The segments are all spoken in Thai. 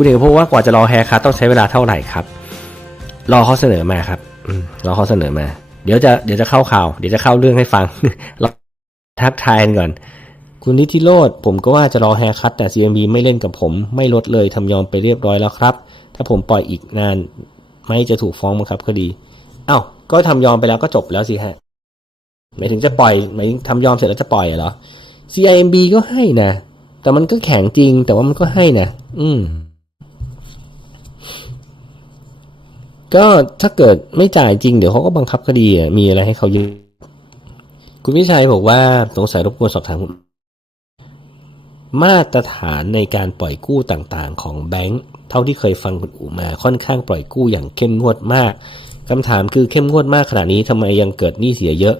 คุณเอกภพว่ากว่าจะรอแฮร์คัตต้องใช้เวลาเท่าไหร่ครับ รอเขาเสนอมาครับรอเขาเสนอมา เดี๋ยวจะเดี๋ยวจะเข้าข่าว เดี๋ยวจะเข้าเรื่องให้ฟังรอทักทายกันก่อน คุณนิติโรธผมก็ว่าจะรอแฮร์คัตแต่ CMB ไม่เล่นกับผม ไม่ลดเลยทำยอมไปเรียบร้อยแล้วครับ ถ้าผมปล่อยอีกนาน ไม่จะถูกฟ้องบังครับคดีเอ้าก็ทำยอมไปแล้วก็จบแล้วสิฮะหมายถึงจะปล่อยหมายถึงทำยอมเสร็จแล้วจะปล่อยเหรอ CIMB ก็ให้นะแต่มันก็แข็งจริง แต่ว่ามันก็ให้นะอืม ก็ถ้าเกิดไม่จ่ายจริงเดี๋ยวเขาก็บังคับคดีมีอะไรให้เขายึดคุณวิชัยบอกว่าสงสัยรบกวนสอบถามคุณมาตรฐานในการปล่อยกู้ต่างๆ ของแบงค์เท่าที่เคยฟังคุณอูมาค่อนข้างปล่อยกู้อย่างเข้มงวดมากคำถามคือเข้มงวดมากขนาดนี้ทำไมยังเกิดหนี้เสียเยอะ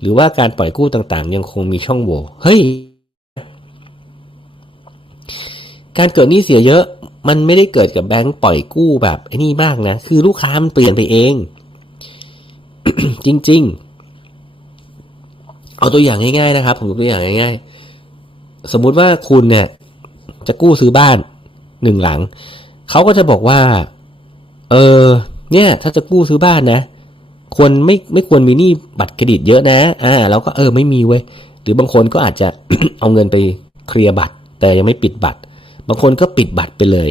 หรือว่าการปล่อยกู้ต่างๆ ยังคงมีช่องโหว่เฮ้ยการเกิดหนี้เสียเยอะ มันไม่ได้เกิดกับแบงก์ปล่อยกู้แบบไอ้นี่มากนะ คือลูกค้ามันเปลี่ยนไปเอง จริง ๆ เอาตัวอย่างง่ายๆนะครับ ผมยกตัวอย่างง่าย ๆ สมมุติว่าคุณเนี่ย จะกู้ซื้อบ้านหนึ่งหลัง เขาก็จะบอกว่า เออ เนี่ย ถ้าจะกู้ซื้อบ้านนะควรไม่ไม่ควรมีหนี้บัตรเครดิตเยอะนะ อ่าเราก็เออไม่มีเว้ย หรือบางคนก็อาจจะเอาเงินไปเคลียร์บัตร แต่ยังไม่ปิดบัตร บางคนก็ปิดบัตรไปเลย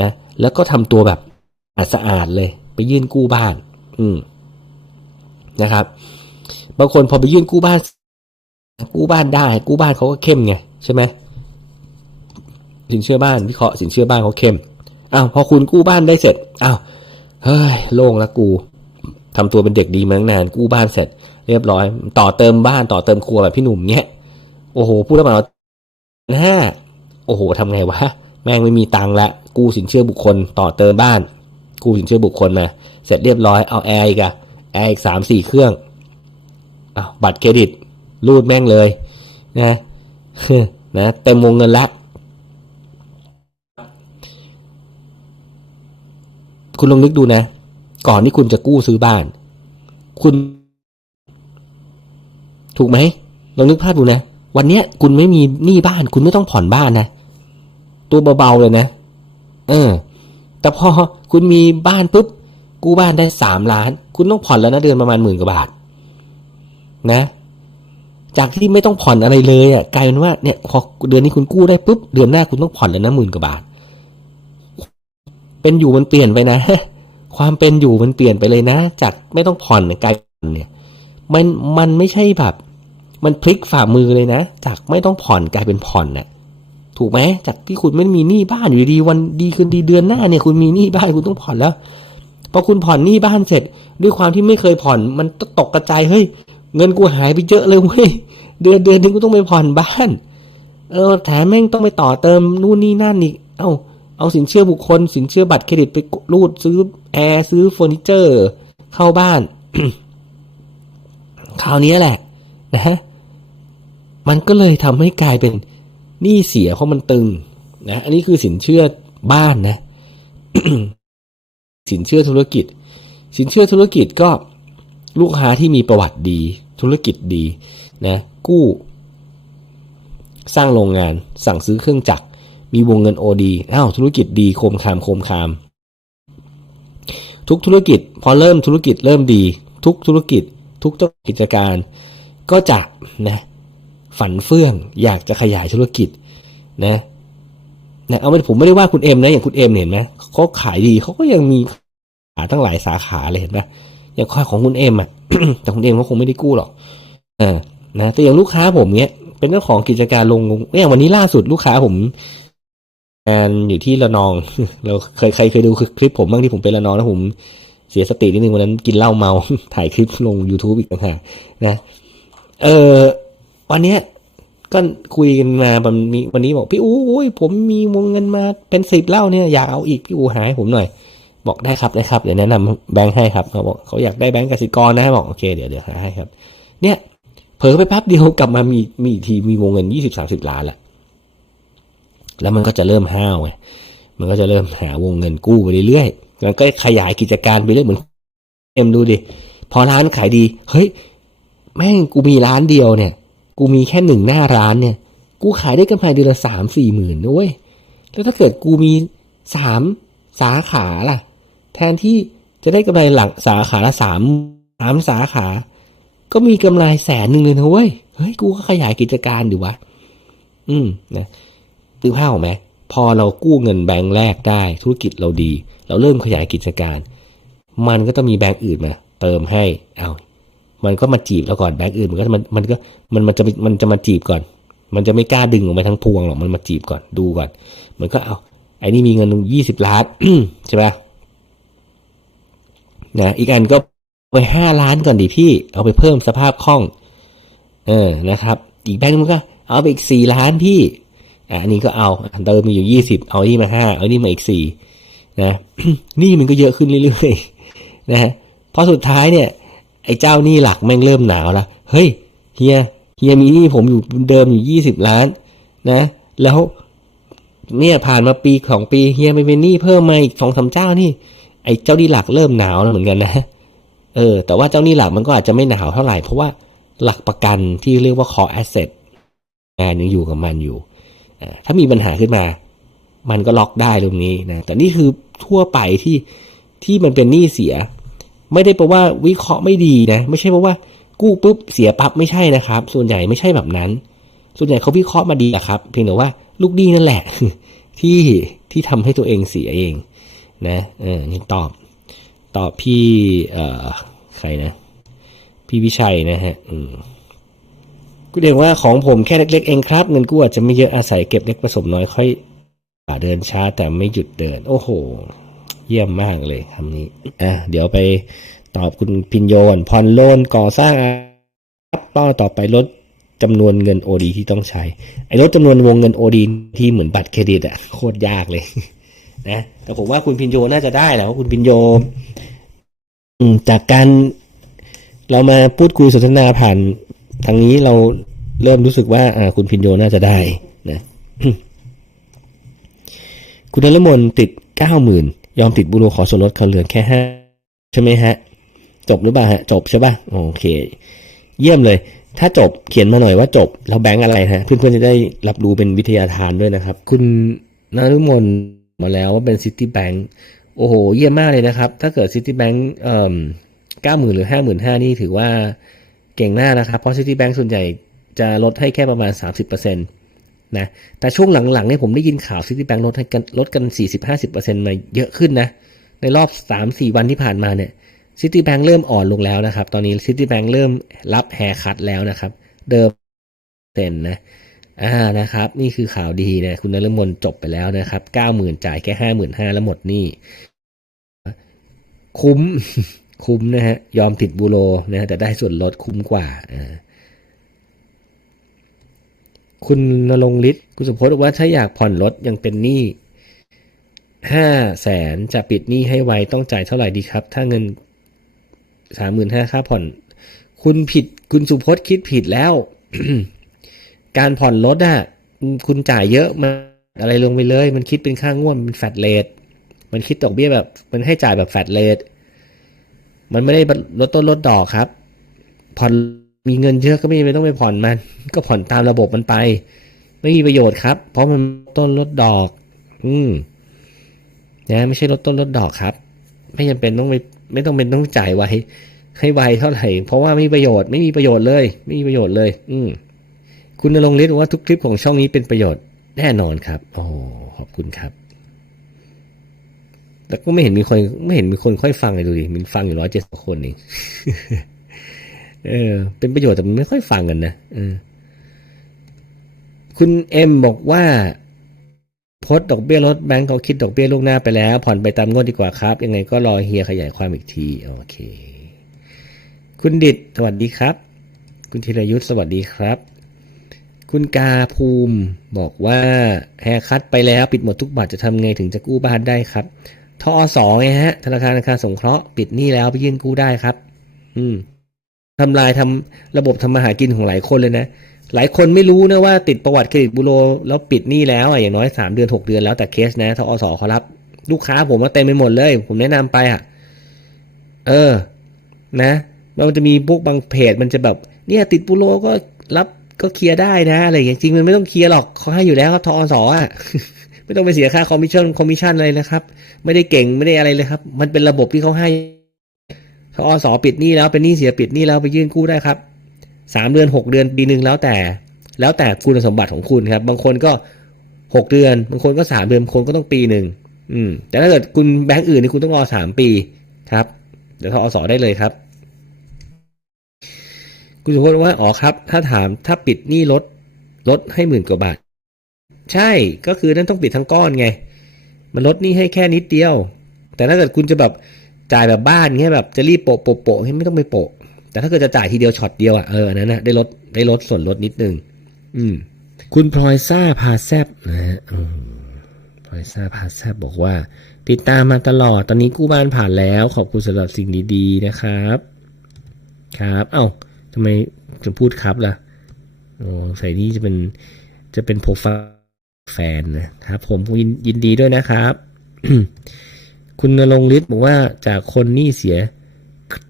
นะแล้วก็ทำตัวแบบสะอาดเลย ไปยื่นกู้บ้าน อืมนะครับ บางคนพอไปยื่นกู้บ้าน กู้บ้านได้ กู้บ้านเขาก็เข้มไงใช่ไหมสินเชื่อบ้านวิเคราะห์สินเชื่อบ้านเขาเข้มอ้าวพอคุณกู้บ้านได้เสร็จอ้าวเฮ้ยโล่งละกูทำตัวเป็นเด็กดีมาตั้งนาน กู้บ้านเสร็จ เรียบร้อย ต่อเติมบ้านต่อเติมครัวแบบพี่หนุ่มเนี้ยโอ้โหพูดแล้วมาห้า โอ้โหทำไงวะแม่งไม่มีตังค์ละกู้สินเชื่อบุคคลต่อเติมบ้าน กู้สินเชื่อบุคคลมาเสร็จเรียบร้อยเอาแอร์อีกอะแอร์อีกสามสี่เครื่องอาบัตรเครดิตรูดแม่งเลยนะนะเต็มวงเงินละคุณลองนึกดูนะ ก่อนที่คุณจะกู้ซื้อบ้าน คุณ ถูกไหมลองนึกภาพดูนะ วันเนี้ยคุณไม่มีหนี้บ้าน คุณไม่ต้องผ่อนบ้านนะ ตัวเบาๆเลยนะ เออ แต่พอคุณมีบ้านปุ๊บกู้บ้านได้สามล้าน คุณต้องผ่อนแล้วนะเดือนประมาณหมื่นกว่าบาท นะ จากที่ไม่ต้องผ่อนอะไรเลยอะกลายเป็นว่าเนี่ยพอเดือนนี้คุณกู้ได้ปุ๊บเดือนหน้าคุณต้องผ่อนแล้วนะหมื่นกว่าบาท เป็นอยู่มันเปลี่ยนไปนะความเป็นอยู่มันเปลี่ยนไปเลยนะ จากไม่ต้องผ่อนกลายเป็นเนี่ย มันมันไม่ใช่แบบ มันพลิกฝ่ามือเลยนะ จากไม่ต้องผ่อนกลายเป็นผ่อนน่ะ ถูกไหมจากที่คุณไม่มีหนี้บ้านอยู่ดีวันดีคืนดีเดือนหน้าเนี่ยคุณมีหนี้บ้านคุณต้องผ่อนแล้วพอคุณผ่อนหนี้บ้านเสร็จ ด้วยความที่ไม่เคยผ่อนมันตกกระจายเฮ้ยเงินกูหายไปเยอะเลยเว้ยเดือนเดือนนึงกูต้องไปผ่อนบ้าน เออแถมแม่งต้องไปต่อเติมนู่นนี่นั่นอีกเอ้าเอาสินเชื่อบุคคล สินเชื่อบัตรเครดิตไปรูดซื้อแอร์ซื้อเฟอร์นิเจอร์ เข้าบ้านคราวนี้แหละนะฮะมันก็เลยทำให้กลายเป็น หนี้เสียเพราะมันตึงนะอันนี้คือสินเชื่อบ้านนะ สินเชื่อธุรกิจ สินเชื่อธุรกิจก็ลูกค้าที่มีประวัติดี ธุรกิจดีนะกู้ สร้างโรงงานสั่งซื้อเครื่องจักร มีวงเงินโอดีอ้าวธุรกิจดีโคมคามโคมคาม ทุกธุรกิจ พอเริ่มธุรกิจเริ่มดี ทุกธุรกิจ ทุกเจ้ากิจการ ก็จะนะ ฝันเฟื่อง อยากจะขยายธุรกิจนะนะเอาไม่ผมไม่ได้ว่าคุณเอ็มนะอย่างคุณเอ็มเห็นไหมเขาขายดีเขาก็ยังมีขาตั้งหลายสาขาเลยเห็นไหมอย่างขอของคุณเอ็มอะแต่คุณเอ็มเขาคงไม่ได้กู้หรอกอ่านะแต่อย่างลูกค้าผมเนี้ย เป็นเจ้าของกิจการลงเนี่ยวันนี้ล่าสุดลูกค้าผมงานอยู่ที่ระนอง เราเคยใครเคยดูคลิปผมบ้างที่ผมไประนองแล้วผมเสียสตินิดนึงวันนั้นกินเหล้าเมาถ่ายคลิปลง youtube อีกต่างหากนะ เออ วันเนี้ยก็คุยกันมาวันนี้วันนี้บอกพี่อู้ยผมมีวงเงินมาเป็นสิบเล่าเนี่ยอยากเอาอีกพี่อูหาให้ผมหน่อย บอกได้ครับได้ครับเดี๋ยวแนะนำแบงค์ให้ครับเขาบอกเขาอยากได้แบงค์กสิกรนะบอกโอเคเดี๋ยวเดี๋ยวหาให้ครับ เนี่ยเผลอไปแป๊บเดียวกลับมามีมีทีมีวงเงินยี่สิบสามสิบล้านแหละแล้วมันก็จะเริ่มห้าวไงมันก็จะเริ่มหาวงเงินกู้ไปเรื่อยๆมันก็ขยายกิจการไปเรื่อยเหมือนเอ็มดูดิพอร้านขายดี เฮ้ยแม่งกูมีร้านเดียวเนี่ย กูมีแค่หนึ่งหน้าร้านเนี่ย กูขายได้กำไรเดือนละสามสี่หมื่นนะเว้ย แล้วถ้าเกิดกูมีสามสาขาล่ะ แทนที่จะได้กำไรหลักสาขาละสามสามสาขา ก็มีกำไรแสนหนึ่งเลยนะเว้ย เฮ้ย กูก็ขยายกิจการดีวะ อืมนะตือผ้าพออกไหมพอเรากู้เงินแบงก์แรกได้ ธุรกิจเราดี เราเริ่มขยายกิจการ มันก็ต้องมีแบงก์อื่นมาเติมให้ เอา มันก็มาจีบเราก่อนแบงก์อื่นมันก็มันมันก็มันมันจะมันจะมาจีบก่อน มันจะไม่กล้าดึงออกมาทั้งพวงหรอกมันมาจีบก่อนดูก่อน มันก็เอาไอ้นี่มีเงินยี่สิบล้านใช่ปะนะอีกอันก็ไปห้าล้านก่อนดิพี่ เอาไปเพิ่มสภาพคล่อง เออนะครับ อีกแบงค์มันก็เอาไปอีกสี่ล้านพี่อันนี้ก็เอาเติมมีอยู่ยี่สิบเอานี่มาห้าเอานี่มาอีกสี่นะนี่มันก็เยอะขึ้นเรื่อยๆนะฮะพอสุดท้ายเนี่ย ไอ้เจ้านี้หลักแม่งเริ่มหนาวละเฮ้ยเฮียเฮียมีหนี้ผมอยู่เดิมอยู่ยี่สิบล้าน นะ แล้วเนี่ยผ่านมาปีสองปีเฮียไม่เป็นหนี้เพิ่มมาอีกสองสามเจ้านี่ ไอ้เจ้านี้หลักเริ่มหนาวแล้วเหมือนกันนะเออ แต่ว่าเจ้านี้หลักมันก็อาจจะไม่หนาวเท่าไหร่เพราะว่าหลักประกันที่เรียกว่า core asset งานยังอยู่กับมันอยู่อถ้ามีปัญหาขึ้นมา มันก็ล็อกได้ตรงนี้นะแต่นี่คือทั่วไปที่ที่มันเป็นหนี้เสีย ไม่ได้แปลว่าวิเคราะห์ไม่ดีนะ ไม่ใช่เพราะว่ากู้ปุ๊บเสียปั๊บไม่ใช่นะครับ ส่วนใหญ่ไม่ใช่แบบนั้น ส่วนใหญ่เขาวิเคราะห์มาดีอะครับ เพียงแต่ว่าลูกหนี้นั่นแหละ ที่ที่ทำให้ตัวเองเสียเองนะเออนี่ตอบตอบพี่เอ่อใครนะ พี่วิชัยนะฮะอืมกูเรียกว่าของผมแค่เล็กๆเองครับ เงินกู้อาจจะไม่เยอะอาศัยเก็บเล็กผสมน้อยค่อยเดินช้าแต่ไม่หยุดเดิน โอ้โห เยี่ยมมากเลยคำนี้อะเดี๋ยวไปตอบคุณพินโยนผ่อนโลนก่อสร้างครับเป้าต่อไปลดจำนวนเงินโอดีที่ต้องใช้ ไอ้ลดจำนวนวงเงินโอดีที่เหมือนบัตรเครดิตอะโคตรยากเลยนะแต่ผมว่าคุณพินโยน่าจะได้แหละเพราคุณพินโยจากการเรามาพูดคุยสนทนาผ่านทางนี้เราเริ่มรู้สึกว่า อ่า คุณพินโยน่าจะได้นะ คุณนรมนติดเก้าหมื่น ยอมติดบูโรขอส่วนลดเขาเหลือแค่ห้าใช่ไหมฮะ จบหรือเปล่าฮะ จบใช่ป่ะโอเค เยี่ยมเลย ถ้าจบเขียนมาหน่อยว่าจบแล้วแบงก์อะไรฮะ เพื่อนๆจะได้รับรู้เป็นวิทยาทานด้วยนะครับ คุณนรมนมาแล้วว่าเป็นซิตี้แบงก์โอ้โห เยี่ยมมากเลยนะครับ ถ้าเกิดซิตี้แบงก์เอ่อเก้าหมื่นหรือห้าหมื่นห้านี่ถือว่าเก่งมานะครับ เพราะซิตี้แบงก์ส่วนใหญ่จะลดให้แค่ประมาณสามสิบเปอร์เซ็นต์ นะแต่ช่วงหลังๆเนี่ยผมได้ยินข่าวซิตี้แบงก์ลดกันลดกันสี่สิบห้าสิบเปอร์เซ็นต์มาเยอะขึ้นนะในรอบสามสี่วันที่ผ่านมาเนี่ยซิตี้แบงก์เริ่มอ่อนลงแล้วนะครับ ตอนนี้ซิตี้แบงก์เริ่มรับแฮร์คัตแล้วนะครับ เดิมเซ็นนะอ่านะครับ นี่คือข่าวดีนะคุณนรมนจบไปแล้วนะครับเก้าหมื่นจ่ายแค่ห้าหมื่นห้าแล้วหมดนี่คุ้มคุ้มนะฮะยอมติดบูโรนะฮะแต่ได้ส่วนลดคุ้มกว่าอ่า คุณนรงฤทธิ์คุณสมพจน์บอกว่าถ้าอยากผ่อนรถยังเป็นหนี้ห้าแสนจะปิดหนี้ให้ไวต้องจ่ายเท่าไหร่ดีครับ ถ้าเงินสามหมื่นห้าค่าผ่อน คุณผิดคุณสุพจน์คิดผิดแล้ว การผ่อนรถอะคุณจ่ายเยอะมันอะไรลงไปเลย มันคิดเป็นค่างวดเป็นแฟตเลทมันคิดดอกเบี้ยแบบ มันให้จ่ายแบบแฟตเลทมันไม่ได้ลดต้นลดดอกครับ ผ่อน มีเงินเยอะก็ไม่ต้องไปผ่อนมัน ก็ผ่อนตามระบบมันไป ไม่มีประโยชน์ครับ เพราะมันต้นลดดอก อืมนะไม่ใช่ลดต้นลดดอกครับ ไม่จำเป็นต้องไปไม่ต้องเป็นต้องจ่ายไวให้ไวเท่าไหร่ เพราะว่าไม่มีประโยชน์ไม่มีประโยชน์เลย ไม่มีประโยชน์เลย อืมคุณนรงฤทธิ์บอกว่าทุกคลิปของช่องนี้เป็นประโยชน์แน่นอนครับ โอ้ขอบคุณครับ แต่ก็ไม่เห็นมีคนไม่เห็นมีคนค่อยฟังเลยดูดิมันฟังอยู่ร้อยเจ็ดคนเอง เออ เป็นประโยชน์แต่มันไม่ค่อยฟังกันนะเออคุณเอ็มบอกว่าพสต์ดอกเบี้ยลดแบงก์เขาคิดดอกเบี้ยล่วงหน้าไปแล้ว ผ่อนไปตามงวดดีกว่าครับ ยังไงก็รอเฮียขยายความอีกที โอเค คุณดิดสวัสดีครับ คุณธีรยุทธสวัสดีครับ คุณกาภูมิบอกว่าแฮคัตไปแล้วปิดหมดทุกบัตรจะทำไงถึงจะกู้บ้านได้ครับทอสองไงฮะ ธนาคารธนาคารสงเคราะห์ปิดหนี้แล้วไปยื่นกู้ได้ครับ อืม ทำลายทำระบบทำมาหากินของหลายคนเลยนะ หลายคนไม่รู้นะว่าติดประวัติเครดิตบูโรแล้วปิดหนี้แล้วอะอย่างน้อยสามเดือนหกเดือนแล้วแต่เคสนะทอสเขารับ ลูกค้าผมมาเต็มไปหมดเลย ผมแนะนำไปอะ เออ นะมันจะมีพวกบางเพจมันจะแบบ เนี่ย ติดบูโรก็รับก็เคลียร์ได้นะอะไรอย่างเงี้ยจริงมันไม่ต้องเคลียร์หรอกเขาให้อยู่แล้วครับทอสอะไม่ต้องไปเสียค่าคอมมิชชั่นคอมมิชชั่นอะไรนะครับ ไม่ได้เก่งไม่ได้อะไรเลยครับ มันเป็นระบบที่เขาให้ ทอสอปิดหนี้แล้วเป็นหนี้เสียปิดหนี้แล้วไปยื่นกู้ได้ครับสามเดือนหกเดือนปีหนึ่งแล้วแต่ แล้วแต่คุณสมบัติของคุณครับ บางคนก็หกเดือน บางคนก็สามเดือนบางคนก็ต้องปีหนึ่งอืม แต่ถ้าเกิดคุณแบงก์อื่นนี่คุณต้องรอสามปีครับ เดี๋ยวทอสอได้เลยครับ คุณสุพจน์ว่าอ๋อครับ ถ้าถามถ้าปิดหนี้ลดลดให้หมื่นกว่าบาท ใช่ก็คือนั่นต้องปิดทั้งก้อนไง มันลดหนี้ให้แค่นิดเดียว แต่ถ้าเกิดคุณจะแบบ จ่ายแบบบ้านเงี้ยแบบจะรีบโปะโปะโปะให้ไม่ต้องไปโปะ แต่ถ้าเกิดจะจ่ายทีเดียวช็อตเดียวอะเอออันนั้นนะได้ลดได้ลดส่วนลดนิดนึง อืม คุณพลอยซ่าพาแซบนะฮะพลอยซ่าพาแซบบอกว่า ติดตามมาตลอดตอนนี้กู้บ้านผ่านแล้ว ขอบคุณสำหรับสิ่งดีๆนะครับ ครับ เอ้าทำไมจะพูดครับล่ะโอ้ใส่นี่จะเป็นจะเป็นโปรไฟล์แฟนนะครับ ผมยินยินดีด้วยนะครับ คุณนรงฤทธิ์บอกว่าจากคนหนี้เสีย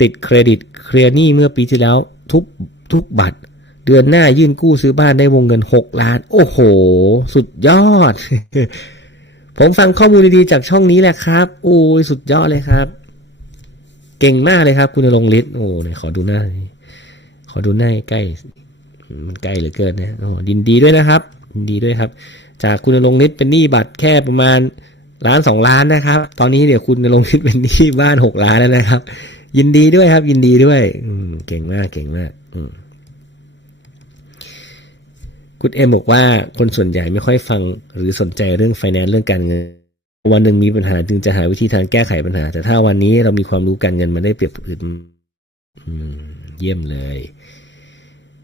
ติดเครดิตเคลียร์หนี้เมื่อปีที่แล้วทุบทุกบัตร เดือนหน้ายื่นกู้ซื้อบ้านได้วงเงิน 6 ล้าน โอ้โห สุดยอด ผมฟังข้อมูลดีๆจากช่องนี้แหละครับโอ้ยสุดยอดเลยครับ เก่งมากเลยครับ คุณนรงฤทธิ์โอ้นี่ยขอดูหน้าขอดูหน้าใกล้มันใกล้เหลือเกินนะโอ้ดินดีด้วยนะครับยินดีด้วยครับ จากคุณนรงฤทธิ์เป็นหนี้บัตรแค่ประมาณ ล้านสองล้านนะครับ ตอนนี้เดี๋ยวคุณนรงทิศเป็นหนี้บ้านหกล้านแล้วนะครับ ยินดีด้วยครับ ยินดีด้วย อืมเก่งมากเก่งมาก อืมคุณเอ็มบอกว่าคนส่วนใหญ่ไม่ค่อยฟังหรือสนใจเรื่องไฟแนนซ์เรื่องการเงิน วันหนึ่งมีปัญหาจึงจะหาวิธีทางแก้ไขปัญหา แต่ถ้าวันนี้เรามีความรู้การเงินมันได้เปรียบอื่นเยี่ยมเลย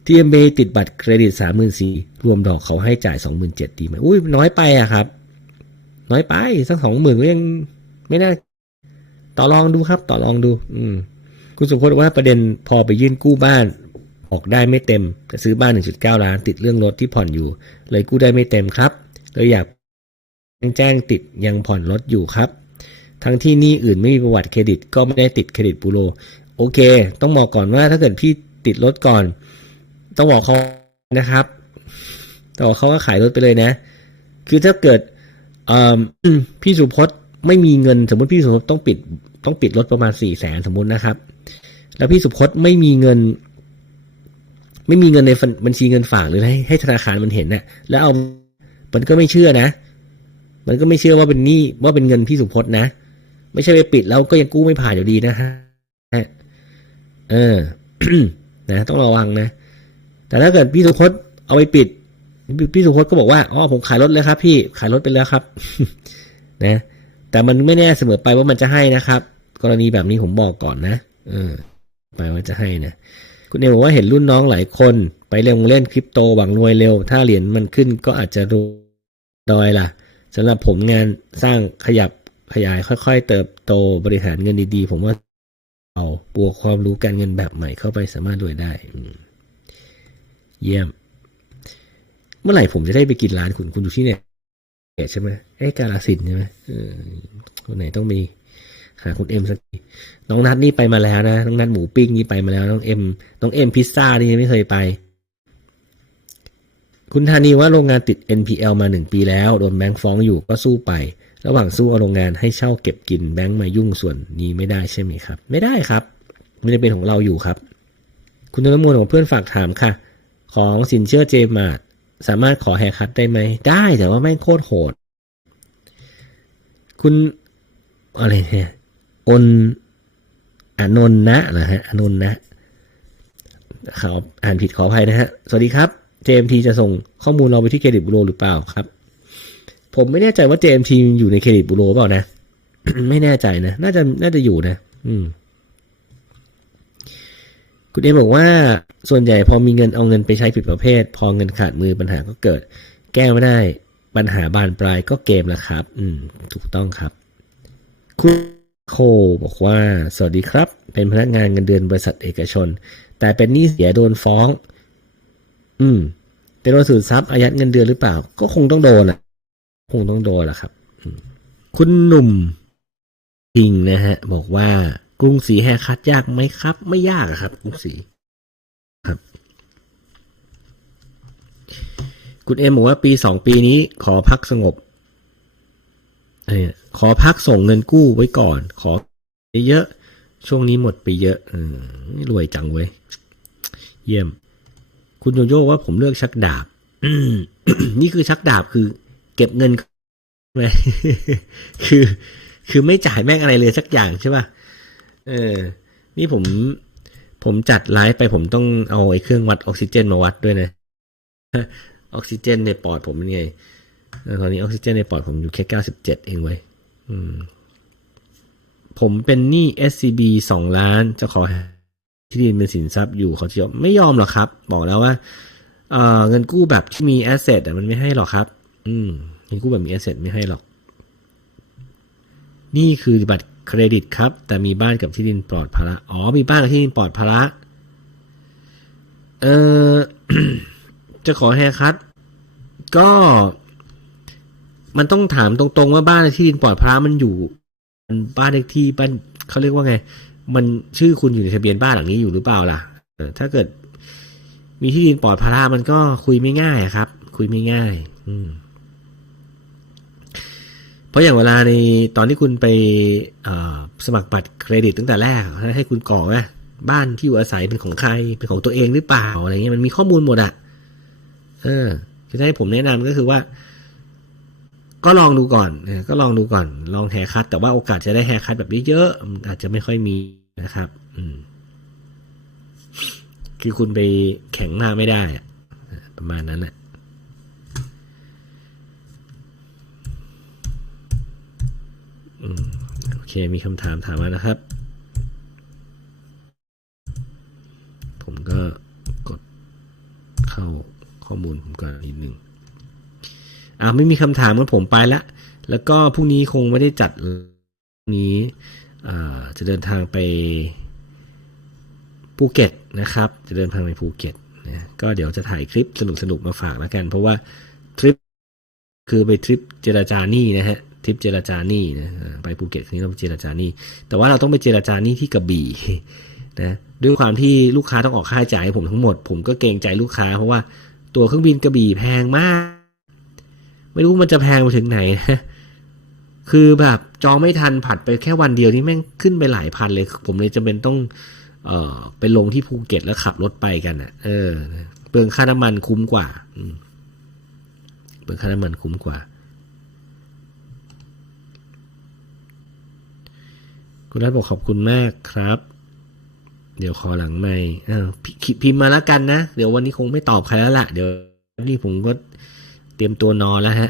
ทีเอ็มเบติดบัตรเครดิตสามหมื่นสี่รวมดอกเขาให้จ่ายสองหมื่นเจ็ดดีไหมอุ้ยน้อยไปอะครับ น้อยไปสักสองหมื่นก็ยังไม่น่าต่อรองดูครับ ต่อรองดู อืม คุณสมพจน์ว่าประเด็นพอไปยื่นกู้บ้าน ออกได้ไม่เต็มจะซื้อบ้าน 1.9 ล้าน ติดเรื่องรถที่ผ่อนอยู่ เลยกู้ได้ไม่เต็มครับ เลยอยากแจ้งติดยังผ่อนรถอยู่ครับ ทั้งที่นี่อื่นไม่มีประวัติเครดิต ก็ไม่ได้ติดเครดิตบูโร โอเค ต้องบอกก่อนว่าถ้าเกิดพี่ติดรถก่อน ต้องบอกเขานะครับต้องบอกเขาว่าขายรถไปเลยนะ คือถ้าเกิด พี่สุพจน์ไม่มีเงินสมมติพี่สุพจน์ต้องปิด ต้องปิดรถประมาณสี่แสนสมมตินะครับ แล้วพี่สุพจน์ไม่มีเงิน ไม่มีเงินในบัญชีเงินฝากหรือให้ให้ธนาคารมันเห็นนะ่ะ แล้วเอามันก็ไม่เชื่อนะ มันก็ไม่เชื่อว่าเป็นหนี้ว่าเป็นเงินพี่สุพจน์นะ ไม่ใช่ไปปิดแล้วก็ยังกู้ไม่ผ่านอยู่ดีนะฮะเออนะต้องระวังนะ แต่ถ้าเกิดพี่สุพจน์เอาไปปิด พี่สุพจน์ก็บอกว่าอ๋อผมขายรถแล้วครับ พี่ขายรถไปแล้วครับ นะ แต่มันไม่แน่เสมอไปว่ามันจะให้นะครับ กรณีแบบนี้ผมบอกก่อนนะเออไปว่าจะให้นะคุณเอบอกว่าเห็นรุ่นน้องหลายคนไปเล่นเล่นคริปโตหวังรวยเร็ว ถ้าเหรียญมันขึ้นก็อาจจะรวยดอยล่ะสำหรับผมงานสร้างขยับขยายค่อย ๆ เติบโตบริหารเงินดีๆ ผมว่าเอาบวกความรู้การเงินแบบใหม่เข้าไปสามารถรวยได้เยี่ยม เมื่อไหร่ผมจะได้ไปกินร้านคุณคุณอยู่ที่เนี่ยใช่ไหมไอ้ยกาลสินใช่ไหมคนไหนต้องมีหาคุณเอ็มสักทีน้องนัดนี่ไปมาแล้วนะน้องนัดหมูปิ้งนี่ไปมาแล้วน้องเอ็มน้องเอ็มพิซซ่านี่ยังไม่เคยไป คุณธานีว่าโรงงานติด NPL มาหนึ่งปีแล้วโดนแบงค์ฟ้องอยู่ก็สู้ไป ระหว่างสู้เอาโรงงานให้เช่าเก็บกินแบงค์มายุ่งส่วนนี้ไม่ได้ใช่ไหมครับ ไม่ได้ครับไม่ได้เป็นของเราอยู่ครับ คุณธนมวลของเพื่อนฝากถามค่ะ ของสินเชื่อเจมาร์ สามารถขอแฮคัตได้ไหม ได้แต่ว่าแม่งโคตรโหด คุณอะไรเนี่ยอนอนนนะนะฮะอนนนะขออ่านผิดขออภัยนะฮะ สวัสดีครับ JMT จะส่งข้อมูลเราไปที่เครดิตบูโรหรือเปล่าครับ ผมไม่แน่ใจว่า JMT อยู่ในเครดิตบูโรเปล่านะ ไม่แน่ใจนะ น่าจะน่าจะอยู่นะ อืม คุณเอบอกว่าส่วนใหญ่พอมีเงินเอาเงินไปใช้ผิดประเภท พอเงินขาดมือปัญหาก็เกิด แก้ไม่ได้ปัญหาบานปลายก็เกมละครับ อืม ถูกต้องครับ คุณโคบอกว่า สวัสดีครับ เป็นพนักงานเงินเดือนบริษัทเอกชน แต่เป็นหนี้เสียโดนฟ้อง อืมเป็นโดนสืบทรัพย์อายัดเงินเดือนหรือเปล่า ก็คงต้องโดนแหละคงต้องโดนแหละครับ คุณหนุ่มจริงนะฮะ บอกว่า กรุงศรีแฮคัดยากไหมครับ ไม่ยากครับกรุงศรีครับ คุณเอ็มบอกว่าปีสองปีนี้ขอพักสงบเออขอพักส่งเงินกู้ไว้ก่อน ขอเยอะช่วงนี้หมดไปเยอะอรวยจังเว้ย เยี่ยม คุณโยโย่ว่าผมเลือกชักดาบนี่คือชักดาบคือ เก็บเงินไหมคือ คือไม่จ่ายแม่งอะไรเลยสักอย่างใช่ป่ะ เออ นี่ผม ผมจัดไลฟ์ไปผมต้องเอาไอ้เครื่องวัดออกซิเจนมาวัดด้วยนะ ออกซิเจนในปอดผมเป็นไง ตอนนี้ออกซิเจนในปอดผมอยู่แค่เก้าสิบเจ็ดเองเว้ยผมเป็นหนี้ SCB สองล้าน จะขอที่ดินเป็นสินทรัพย์อยู่เขาจะยอมไม่ยอมหรอกครับ บอกแล้วว่าเออเงินกู้แบบที่มีแอสเซทอะมันไม่ให้หรอกครับ อืม เงินกู้แบบมีแอสเซทไม่ให้หรอก นี่คือบัตร เครดิตครับ แต่มีบ้านกับที่ดินปลอดภาระอ๋อมีบ้านกับที่ดินปลอดภาระเออจะขอแฮร์คัตก็ มันต้องถามตรงๆว่าบ้านที่ดินปลอดภาระมันอยู่มันบ้านเลขที่บ้านเขาเรียกว่าไง มันชื่อคุณอยู่ในทะเบียนบ้านหลังนี้อยู่หรือเปล่าล่ะถ้าเกิด มีที่ดินปลอดภาระมันก็คุยไม่ง่ายครับ คุยไม่ง่าย อืม เพราะอย่างเวลาในตอนที่คุณไปสมัครบัตรเครดิตตั้งแต่แรก ให้คุณกรอกว่าบ้านที่อยู่อาศัยเป็นของใครเป็นของตัวเองหรือเปล่าอะไรเงี้ยมันมีข้อมูลหมดอะเออคือให้ผมแนะนำก็คือว่า ก็ลองดูก่อนเออก็ลองดูก่อน ลองแฮคัตแต่ว่าโอกาสจะได้แฮคัตแบบเยอะๆอาจจะไม่ค่อยมีนะครับ อืม คือคุณไปแข็งมากไม่ได้อะประมาณนั้นแหละ เคมีคำถามถามมานะครับ ผมก็กดเข้าข้อมูลผมก่อนนิดนึงอ่าไม่มีคำถามงั้นผมไปละ แล้วก็พรุ่งนี้คงไม่ได้จัดนี้อ่าจะเดินทางไปภูเก็ตนะครับ จะเดินทางไปภูเก็ตนะก็เดี๋ยวจะถ่ายคลิปสนุกๆมาฝากแล้วกัน เพราะว่าทริปคือไปทริปเจรจานี้นะฮะ ทริปเจรจานี้นะไปภูเก็ตครั้งนี้เราไปเจรจานี้แต่ว่าเราต้องไปเจรจานี้ที่กระบี่นะด้วยความที่ลูกค้าต้องออกค่าใช้จ่ายให้ผมทั้งหมด ผมก็เกรงใจลูกค้า เพราะว่าตัวเครื่องบินกระบี่แพงมาก ไม่รู้มันจะแพงไปถึงไหนนะคือแบบจองไม่ทันผัดไปแค่วันเดียวนี่แม่งขึ้นไปหลายพันเลย ผมเลยจำเป็นต้อง เอ่อไปลงที่ภูเก็ตแล้วขับรถไปกันอะ เออเปลืองค่าน้ำมันคุ้มกว่าเปลืองค่าน้ำมันคุ้มกว่า คุณรัฐบอกขอบคุณมากครับ เดี๋ยวขอหลังไม่เออพพิมพ์มาแล้วกันนะ เดี๋ยววันนี้คงไม่ตอบใครแล้วล่ะ เดี๋ยวนี่ผมก็เตรียมตัวนอนแล้วฮะ